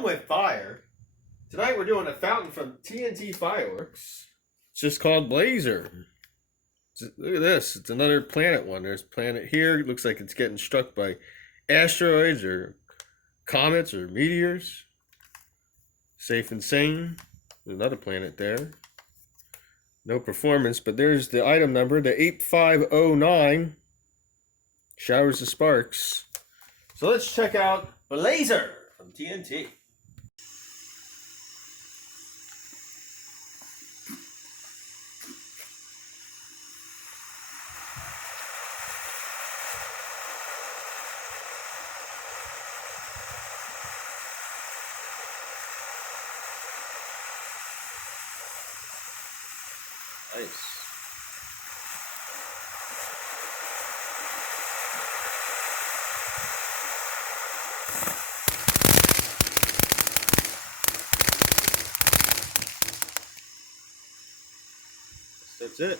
fun with fire. Tonight we're doing a fountain from TNT Fireworks. It's just called Blazer. Look at this. It's another planet one. There's a planet here. It looks like it's getting struck by asteroids or comets or meteors. Safe and sane. There's another planet there. No performance, but there's the item number, the 8509. Showers of sparks. So let's check out Blazer from TNT. Nice. That's it.